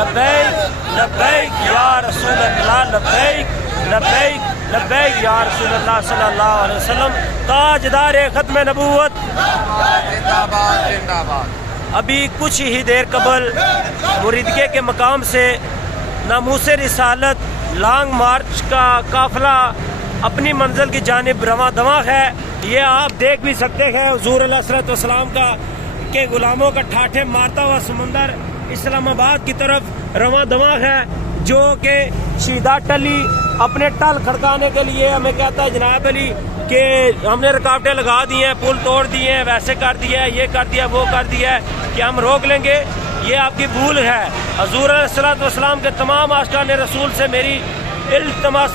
लब्बैक लब्बैक या रसूल अल्लाह, लब्बैक लब्बैक लब्बैक या रसूल अल्लाह सल्लल्लाहु अलैहि वसल्लम। ताजदार खत्म नबूवत जिंदाबाद जिंदाबाद। अभी कुछ ही देर कबल मुरीदगे के मकाम से नामूसे रिसालत लॉन्ग मार्च का काफिला अपनी मंजिल की जानिब रवां दवा है। ये आप देख भी सकते हैं हुजूर अलैहिस्सलाम का के गुलामों का ठाठे मारता हुआ समुंदर इस्लामाबाद की तरफ रवां दवा है, जो कि शीदा टली अपने टल खड़काने के लिए हमें कहता है जनाब अली कि हमने रुकावटें लगा दी हैं, पुल तोड़ दिए हैं, वैसे कर दिया है, ये कर दिया, वो कर दिया है कि हम रोक लेंगे। ये आपकी भूल है। हुजूर अलैहिस्सलाम के तमाम आशिकाने रसूल से मेरी इल्तमस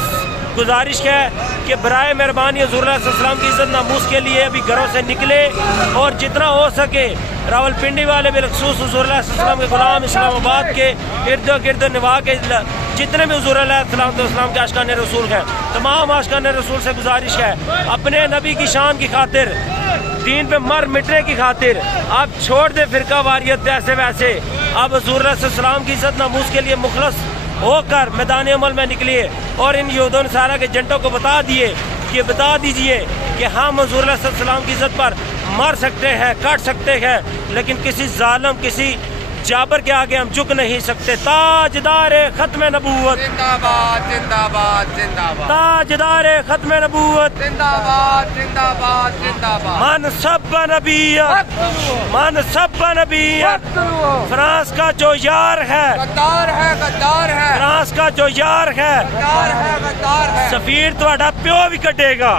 गुजारिश है कि बराए मेहरबानी हुजूर अलैहिस्सलाम की इज्जत नामूस के लिए अभी घरों से निकले और जितना हो सके रावलपिंडी वाले बिलखसूस हुजूर अलैहिस्सलाम के गुलाम इस्लामाबाद के इर्द गिर्द निभा के जितने भी हुजूर अलैहिस्सलाम के आशिकाने रसूल हैं, तमाम आशिकाने रसूल से गुजारिश है अपने नबी की शान की खातिर, दीन पे मर मिटने की खातिर आप छोड़ दे फिरका वारियत जैसे वैसे। अब हुजूर अलैहिस्सलाम की इज्जत नामूस के लिए मुखलस होकर मैदान अमल में निकलिए और इन यहूद व नसारा के एजेंटों को बता दीजिए कि हम हुजूर अलैहिस्सलाम की इज्जत पर मर सकते हैं, काट सकते हैं, लेकिन किसी जालिम किसी जाबर के आगे हम झुक नहीं सकते। ताजदार खत्म नबूवत जिंदाबाद जिंदाबाद जिंदाबाद। ताजदार खत्म नबूवत जिंदाबाद जिंदाबाद जिंदाबाद। मन सब नबीयत, मन सब नबीयत। फ्रांस का जो यार है गद्दार है, गद्दार है, फ्रांस का जो यार है गद्दार है, गद्दार है। सफीर ਤੁਹਾਡਾ ਪਿਓ ਵੀ ਕੱਢੇਗਾ।